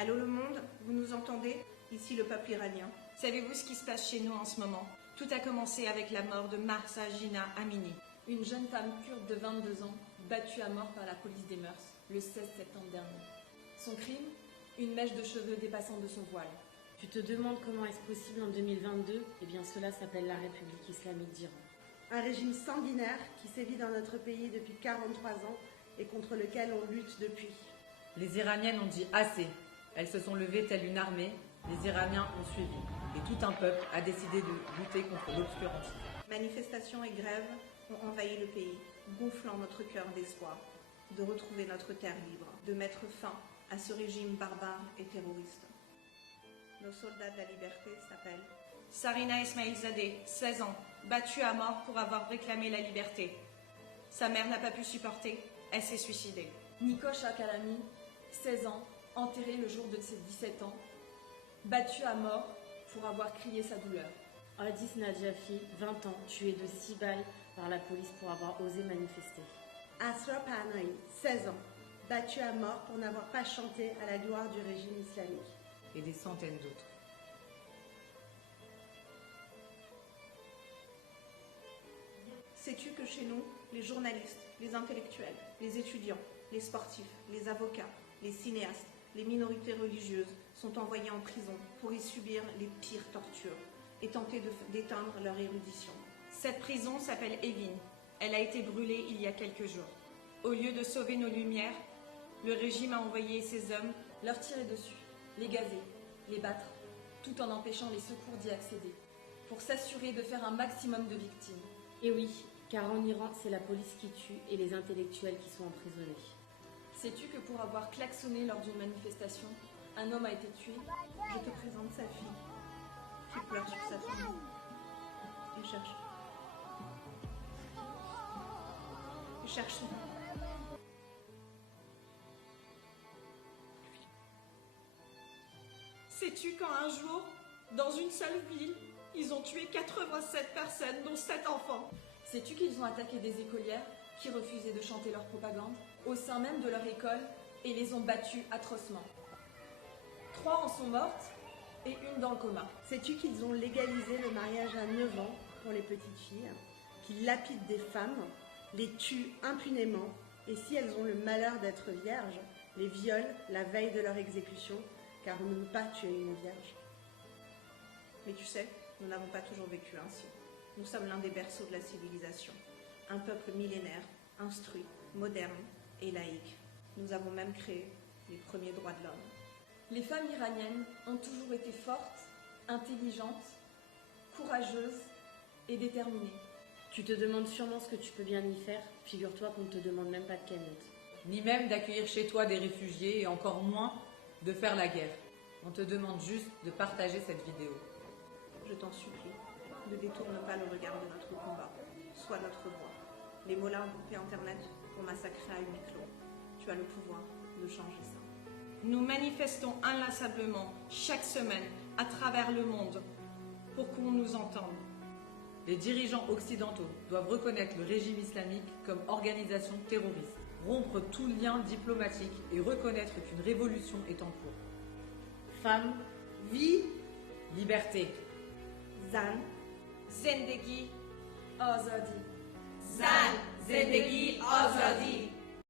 Allô le monde, vous nous entendez? Ici le peuple iranien. Savez-vous ce qui se passe chez nous en ce moment? Tout a commencé avec la mort de Mahsa Jina Amini. Une jeune femme kurde de 22 ans, battue à mort par la police des mœurs, le 16 septembre dernier. Son crime? Une mèche de cheveux dépassant de son voile. Tu te demandes comment est-ce possible en 2022? Eh bien cela s'appelle la République islamique d'Iran. Un régime sanguinaire qui sévit dans notre pays depuis 43 ans et contre lequel on lutte depuis. Les Iraniennes ont dit assez. Elles se sont levées telle une armée, les Iraniens ont suivi. Et tout un peuple a décidé de lutter contre l'obscurantisme. Manifestations et grèves ont envahi le pays, gonflant notre cœur d'espoir, de retrouver notre terre libre, de mettre fin à ce régime barbare et terroriste. Nos soldats de la liberté s'appellent Sarina Esmailzadeh, 16 ans, battue à mort pour avoir réclamé la liberté. Sa mère n'a pas pu supporter, elle s'est suicidée. Niko Shakalami, 16 ans, enterré le jour de ses 17 ans, battu à mort pour avoir crié sa douleur. Hadis Nadjafi, 20 ans, tué de 6 balles par la police pour avoir osé manifester. Asra Panahi, 16 ans, battu à mort pour n'avoir pas chanté à la gloire du régime islamique. Et des centaines d'autres. Sais-tu que chez nous, les journalistes, les intellectuels, les étudiants, les sportifs, les avocats, les cinéastes, les minorités religieuses sont envoyés en prison pour y subir les pires tortures et tenter d'éteindre leur érudition. Cette prison s'appelle Evin. Elle a été brûlée il y a quelques jours. Au lieu de sauver nos lumières, le régime a envoyé ses hommes leur tirer dessus, les gazer, les battre, tout en empêchant les secours d'y accéder, pour s'assurer de faire un maximum de victimes. Et oui, car en Iran, c'est la police qui tue et les intellectuels qui sont emprisonnés. Sais-tu que pour avoir klaxonné lors d'une manifestation, un homme a été tué? Je te présente sa fille, qui pleure sur sa famille. Il cherche. Il cherche son... Sais-tu qu'en un jour, dans une seule ville, ils ont tué 87 personnes, dont 7 enfants? Sais-tu qu'ils ont attaqué des écolières qui refusaient de chanter leur propagande au sein même de leur école et les ont battues atrocement? 3 en sont mortes et une dans le coma. Sais-tu qu'ils ont légalisé le mariage à 9 ans pour les petites filles, qu'ils lapident des femmes, les tuent impunément et si elles ont le malheur d'être vierges, les violent la veille de leur exécution, car on ne peut pas tuer une vierge. Mais tu sais, nous n'avons pas toujours vécu ainsi. Nous sommes l'un des berceaux de la civilisation, un peuple millénaire, instruit, moderne et laïque. Nous avons même créé les premiers droits de l'homme. Les femmes iraniennes ont toujours été fortes, intelligentes, courageuses et déterminées. Tu te demandes sûrement ce que tu peux bien y faire. Figure-toi qu'on ne te demande même pas de cagnotte. Ni même d'accueillir chez toi des réfugiés et encore moins de faire la guerre. On te demande juste de partager cette vidéo. Je t'en supplie, ne détourne pas le regard de notre combat. Sois notre voix. Les mollahs ont coupé Internet pour massacrer à huis clos. Tu as le pouvoir de changer ça. Nous manifestons inlassablement chaque semaine à travers le monde pour qu'on nous entende. Les dirigeants occidentaux doivent reconnaître le régime islamique comme organisation terroriste, rompre tout lien diplomatique et reconnaître qu'une révolution est en cours. Femmes, vie, liberté. Zan, Zendegi, Azadi. Zan, Zendegi, Azadi.